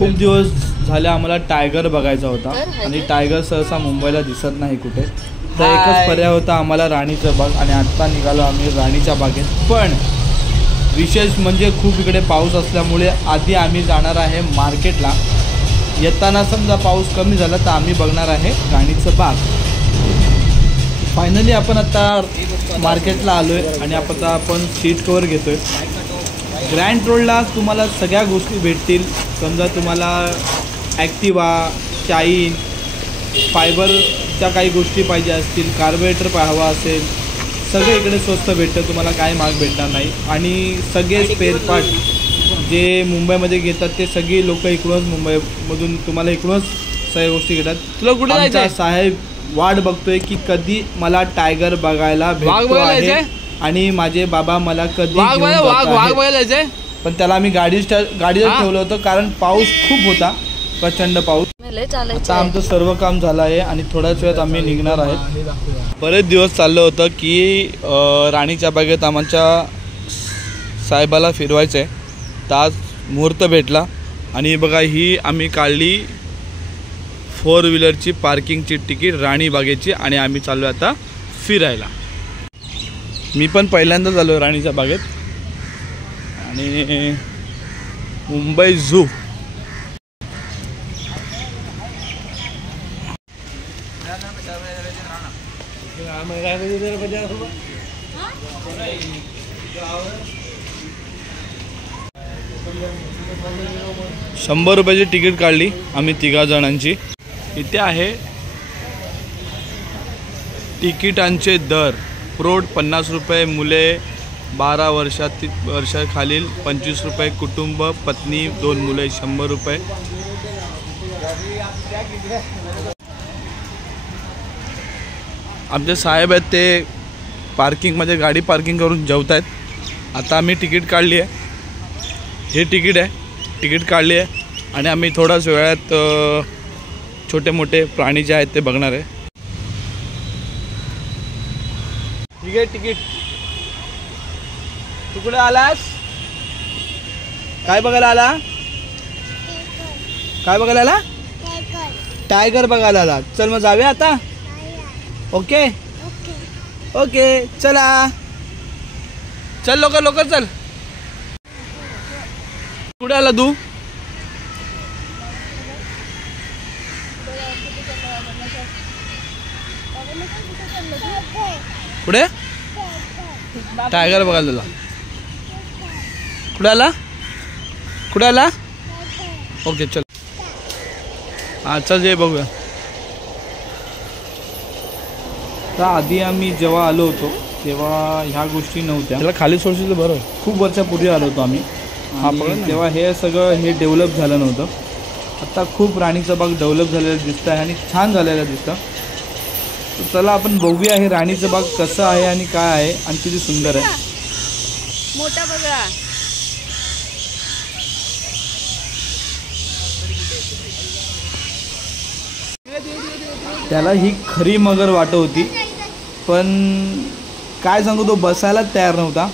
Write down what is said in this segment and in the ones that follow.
खूप दिवस झाले आम्हाला टायगर बघायचा होता आणि टायगर सहसा मुंबईला दिसत नाही कुठे, तर एकच पर्याय होता आम्हाला राणीचा बाग आणि आत्ता निघालो आम्ही राणीच्या बागेत। पण विशेष म्हणजे खूप इकडे पाऊस असल्यामुळे आधी आम्ही जाणार आहे मार्केटला। येताना समजा पाऊस कमी झाला तर आम्ही बघणार आहे राणीचं बाग। फायनली आपण आता मार्केटला आलो आहे आणि आपण सीट कवर घेतो आहे। ग्रँड रोडला तुम्हाला सगळ्या गोष्टी भेटतील। समजा तुम्हाला ॲक्टिवा, शाईन, फायबरच्या काही गोष्टी पाहिजे असतील, कार्बोरेटर हवा असेल, सगळे इकडे स्वस्त भेटतं, तुम्हाला काय महाग भेटणार नाही। आणि सगळे स्पेअर पार्ट जे मुंबईमध्ये घेतात ते सगळी लोक इकडूनच मुंबईमधून तुम्हाला इकडूनच सगळ्या गोष्टी घेतात। तुला कुठे जायचं साहेब? वाट बघतोय की कधी मला टायगर बघायला भेटतो आहे आणि माझे बाबा मला कधी घेऊन, पण त्याला आम्ही गाडीवर ठेवलं होतं कारण पाऊस खूप होता, प्रचंड पाऊस। आता आमचं सर्व काम झालं आहे आणि थोड्याच वेळात आम्ही निघणार आहे। बरेच दिवस चाललं होतं की राणीच्या बागेत आमच्या साहेबाला फिरवायचं आहे, तर आज मुहूर्त भेटला आणि बघा ही आम्ही काढली 4 व्हीलरची पार्किंगची तिकीट राणी बागेची आणि आम्ही चाललो आता फिरायला। मी पण पहिल्यांदाच आलो राणीच्या बागेत आणि मुंबई झू। ₹100 तिकीट काढली आम्ही 3 जणांची। इथे आहे तिकिटांचे दर। प्रौढ ₹50, मुले 12 वर्षाखालील ₹25, कुटुंब पत्नी 2 मुले ₹100। आमचे साहेब आहेत ते पार्किंगमध्ये गाडी पार्किंग करून जेवत आहेत। आता आम्ही तिकीट काढली आहे, हे तिकीट आहे, तिकीट काढली आहे आणि आम्ही थोड्याच वेळात छोटे मोठे प्राणी जे आहेत ते बघणार आहे। ठीक आहे तिकीट। तू कुठे आलास? काय बघायला आला? काय बघायला आला? टायगर बघायला आला। चल मग जाऊया आता। ओके ओके चला, चल लवकर लवकर चल। कुठे आला तू? कुठे? टायगर बघायला तुला कुठे आला? कुठे आला? ओके चल, हा चल जे बघूया। तर आधी आम्ही जेव्हा आलो होतो तेव्हा ह्या गोष्टी नव्हत्या, त्याला खाली सोडशील बरं। खूप वर्षापूर्वी आलो होतो आम्ही, तेव्हा हे सगळं डेव्हलप झालं नव्हतं। आता खूप राणीचा बाग डेव्हलप झालेलं दिसतं आहे आणि छान झालेलं दिसतं। तर चला आपण बघूया हे राणीचं बाग कसं आहे आणि काय आहे आणि किती सुंदर आहे। मोठा बघा, त्याला ही खरी मगर वाटत होती, पण काय सांगू तो बसायला तयार नव्हता।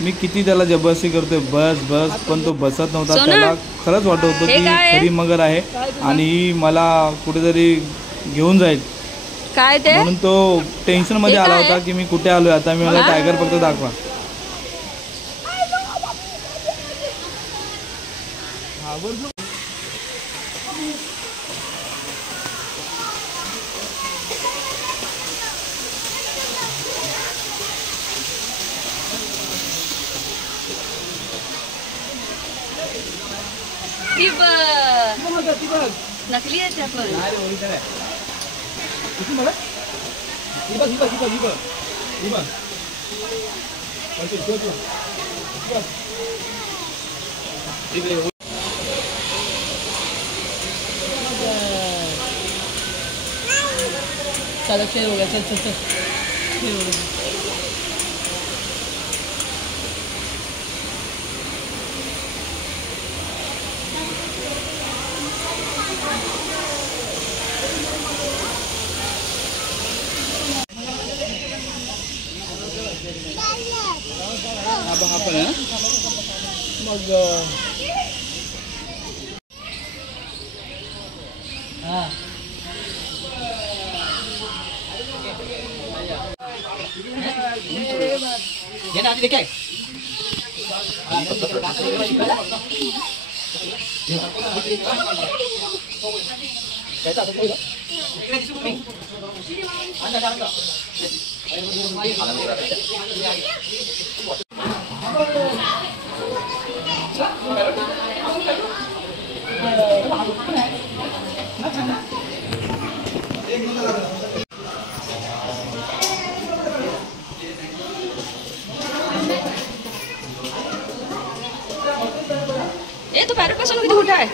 मी किती त्याला जबरदस्ती करतोय बस बस, पण तो बसत नव्हता। त्याला खरंच वाटत होतं की खरी मगर आहे आणि मला कुठेतरी घेऊन जाईल काय ते, म्हणून तो टेन्शन मध्ये आला होता की मी कुठे आलोय आता, मी मला टायगर फक्त दाखवा। नकली आहे त्या पण। चल खेल हो गया, चल चल चल खेल हो गया। हा पण आहे ना मग हां ये ना आधी काय ए तो पॅरेट पासून किती मोठा आहे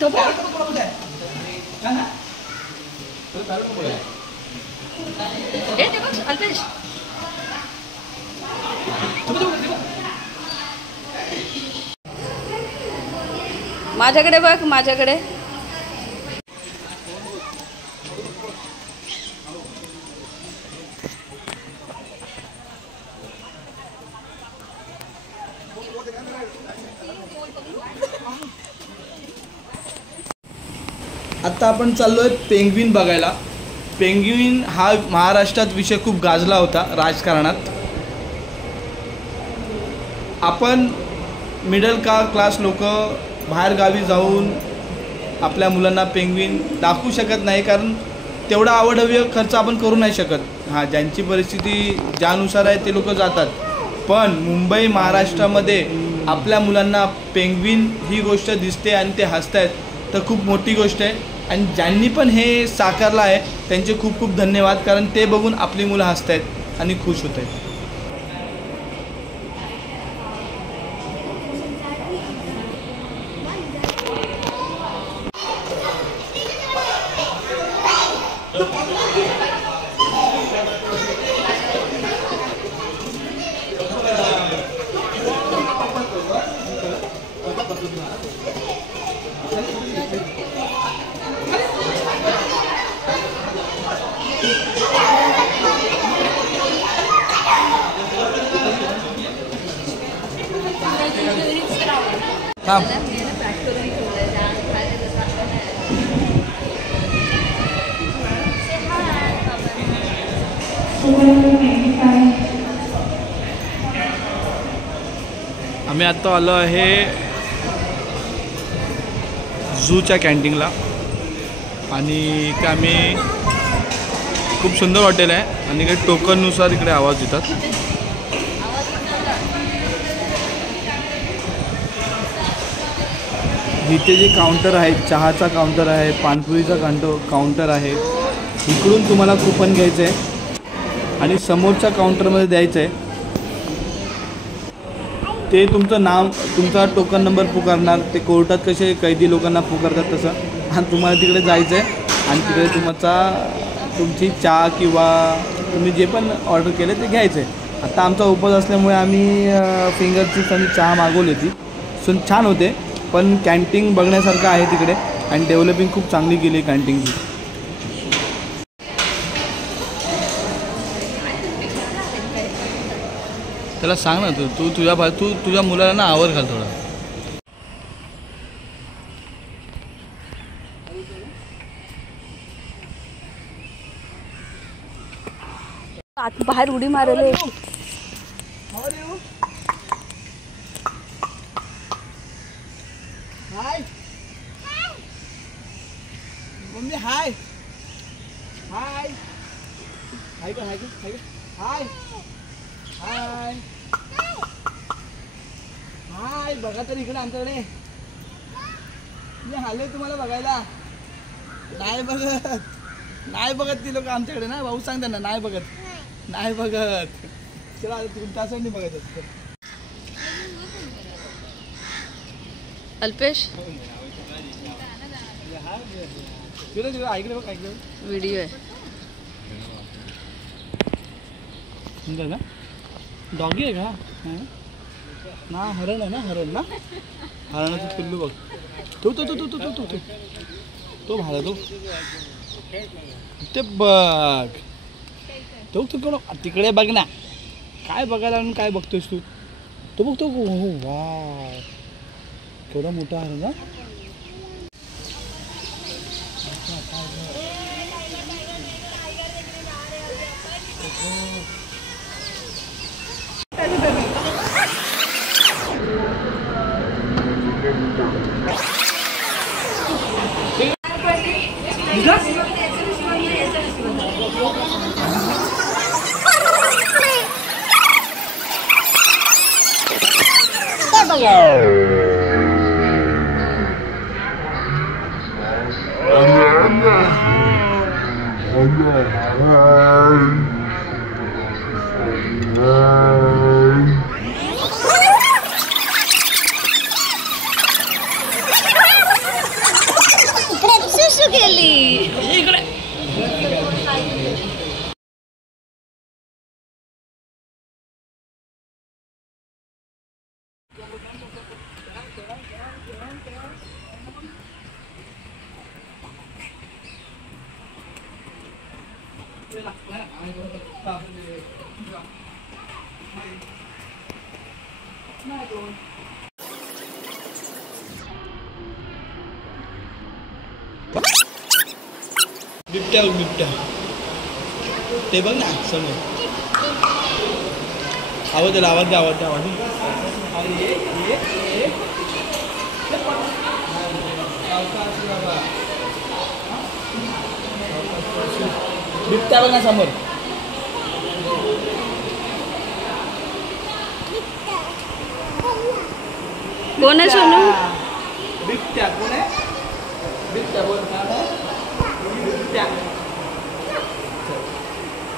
तो ए ते बघ अल्पेश माझ्याकडे बघ माझ्याकडे आता आपण चाललोय पेंग्विन बघायला. पेंग्विन हा महाराष्ट्रात विषय खूप गाजला होता राजकारणात. आपण मिडल क्लास लोक बाहेर गावी जाऊन आपल्या मुलांना पेंग्विन दाखवू शकत नाही, कारण तेवढा अवाढव्य खर्च आपण करू नाही शकत. हां, ज्यांची परिस्थिती ज्यानुसार आहे ते लोक जातात. पण मुंबई महाराष्ट्रामध्ये आपल्या मुलांना पेंग्विन ही गोष्ट दिसते आणि ते हसत आहेत, तर खूप मोठी गोष्ट आहे. आणि ज्यांनी पण हे साकारलं आहे त्यांचे खूप खूप धन्यवाद, कारण ते बघून आपली मुलं हसत आहेत आणि खुश होत आहेत. थांब. आम्ही आता आलो आहे झूच्या कॅन्टीनला आणि इथे आम्ही खूप सुंदर हॉटेल आहे आणि काही टोकननुसार इकडे आवाज देतात. इथे जे काउंटर आहे, चहाचा काउंटर आहे, पानपुरीचा काउंटर आहे, इकडून तुम्हाला कुपन घ्यायचं आहे आणि समोरच्या काउंटरमध्ये द्यायचं आहे. ते तुमचं नाव, तुमचा टोकन नंबर पुकारणार. ते कोर्टात कसे कैदी लोकांना पुकारतात तसं, आणि तुम्हाला तिकडे जायचं आहे आणि तिकडे तुमची चहा किंवा तुम्ही जे पण ऑर्डर केले ते घ्यायचं आहे. आता आमचा उपवास असल्यामुळे आम्ही फिंगर चिप्स आणि चहा मागवली होती. छान होते, पण कॅन्टीन बघण्यासारखं आहे तिकडे आणि डेव्हलपिंग खूप चांगली केली आहे कॅन्टीनची. त्याला सांग ना, तू तुझ्या मुलाला ना आवर घाल थोडा. आत बाहेर उडी मारले. हाय मम्मी, हाय हाय हाय का हाय का हाय हाय हाय हाय. बघा तर इकडे आमच्याकडे मी आलोय तुम्हाला बघायला. नाही बघत ती लोक आमच्याकडे ना. भाऊ सांग त्यांना नाही बघत. चला तुमच्या असं नाही बघायचं. अल्पेश ऐकलं व्हिडिओ आहे ना. डॉगी आहे का ना? हरण आहे ना, हरणाचं पिल्लू बघ. तो भाडा तो ते बघ. तो तिकडे बघ ना. काय बघायला आणि काय बघतोयस तू? तो बघतो. वा, केवढा मोठा हरण ना. बिबट्या बिबट्या ते बघ ना समोर. आवाज द्या आवाज द्या आवाज द्या आवाज. बिबट्या बघ ना समोर. कोण आहे सोनू? बिबट्या कोण आहे? बिबट्या बोल ना. बिबट्या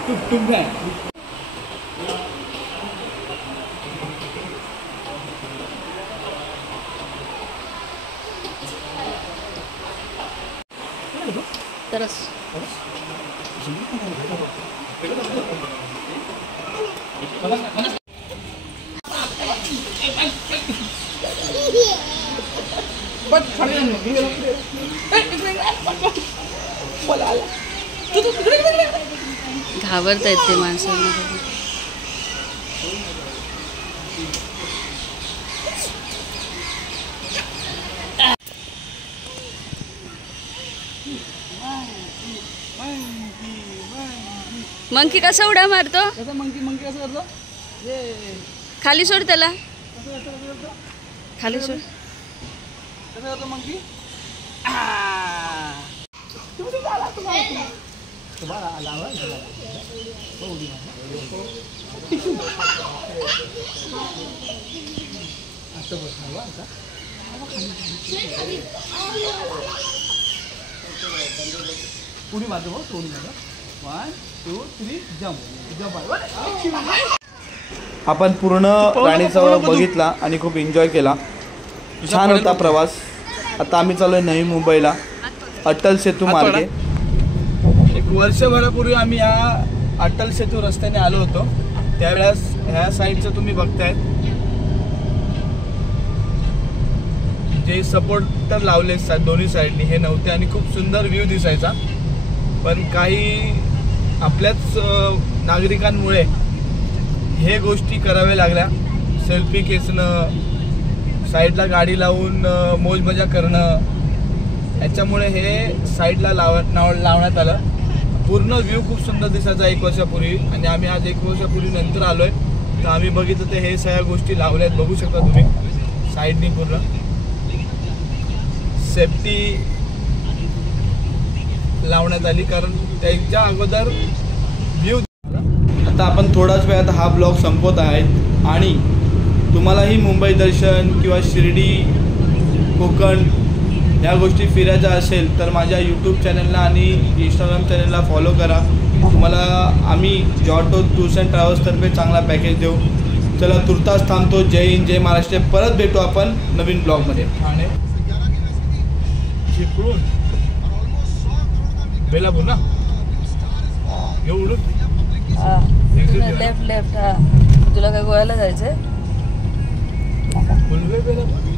टुकटुक आहे. तरस घाबरतायत ते माणसांना. मंकी कसा उड्या मारतो? मंकी कसं करतो? खाली सोड त्याला. खाली सोड. कसं करतो मंकी? पुढे मारतो हो, तोडी मारतो. 1 2 3 जंप जंप. आपण पूर्ण राणीचा बघितला आणि खूप एन्जॉय केला. छान होता प्रवास. आता आम्ही चालू आहे नवी मुंबईला अटल सेतू मार्गे. एक वर्षभरापूर्वी आम्ही या अटल सेतू रस्त्याने आलो होतो. त्यावेळेस ह्या साईडचं तुम्ही बघताय जे सपोर्टर लावले दोन्ही साईडनी हे नव्हते आणि खूप सुंदर व्ह्यू दिसायचा. पण काही आपल्याच नागरिकांमुळे हे गोष्टी कराव्या लागल्या. सेल्फी खेचणं, साईडला गाडी लावून मौजमजा करणं, याच्यामुळे हे साईडला लावण्यात आलं. पूर्ण व्ह्यू खूप सुंदर दिसायचा 1 वर्षापूर्वी आणि आम्ही आज 1 वर्षापूर्वी नंतर आलोय. तर आम्ही बघितलं तर हे सगळ्या गोष्टी लावल्यात. बघू शकता तुम्ही साईडनी पूर्ण सेफ्टी लावण्यात आली, कारण त्याच्या अगोदर व्ह्यू. आता आपण थोड्याच वेळात हा ब्लॉग संपवत आहेत आणि तुम्हालाही मुंबई दर्शन किंवा शिर्डी कोकण ह्या गोष्टी फिरायच्या असेल तर माझ्या यूट्यूब चॅनलला आणि इंस्टाग्राम चॅनलला फॉलो करा. तुम्हाला आम्ही जॉटो टूर्स अँड ट्रॅव्हल्सतर्फे चांगला पॅकेज देऊ. चला तुर्तास थांबतो. जय हिंद जय महाराष्ट्र. परत भेटू आपण नवीन ब्लॉगमध्ये. ठाणे चिपळूण बेलापूर ना एवढं लेफ्ट लेफ्ट. तुला काय गोव्याला जायचंय? बेलापूर